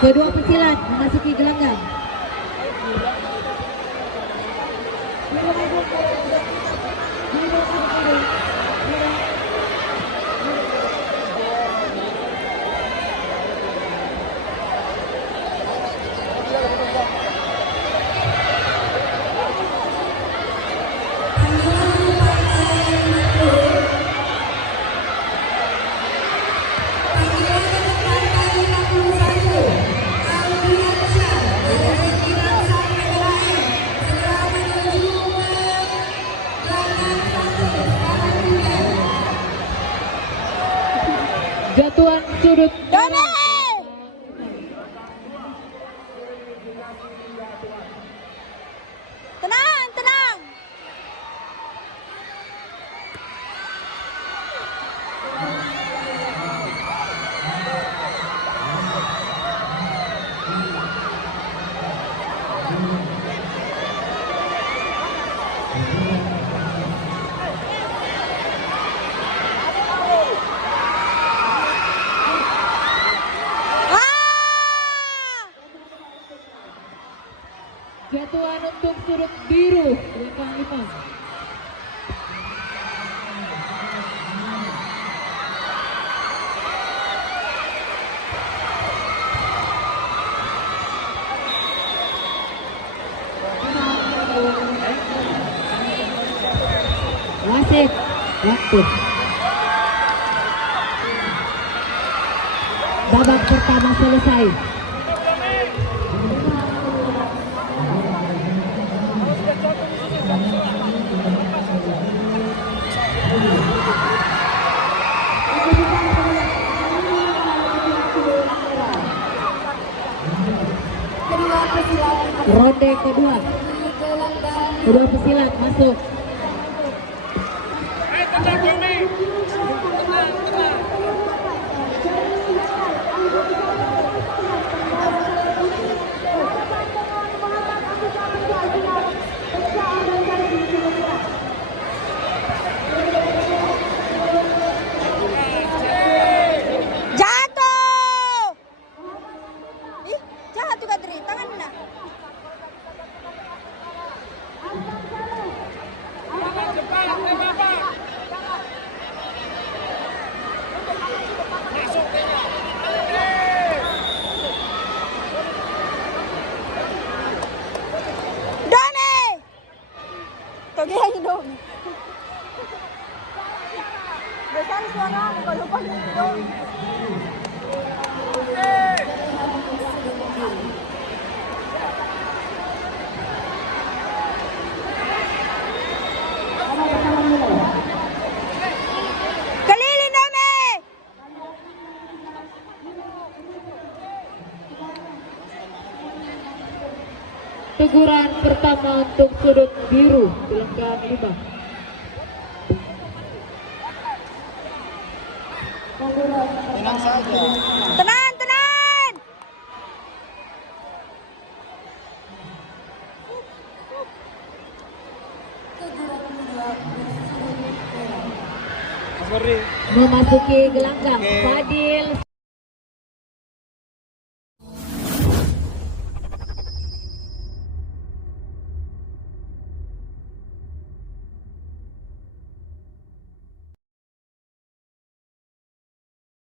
Kedua pesilat memasuki gelanggang. Jatuhan sudut Doni! Tenang, tenang. Jatuhan untuk sudut biru gelanggang 5. Wasit waktu. Babak pertama selesai. Ronde kedua. Kedua pesilat masuk. Jatuh! Ih, jatuh Kadri, tangan nak. Doni! Togi yang hidung. Besar suara, kalau lupa hidung. Keliling Doni! Teguran pertama untuk sudut biru gelanggang 5. Tenang saja. Tenang, tenang! Mas Ferdi. Memasuki gelanggang Fadil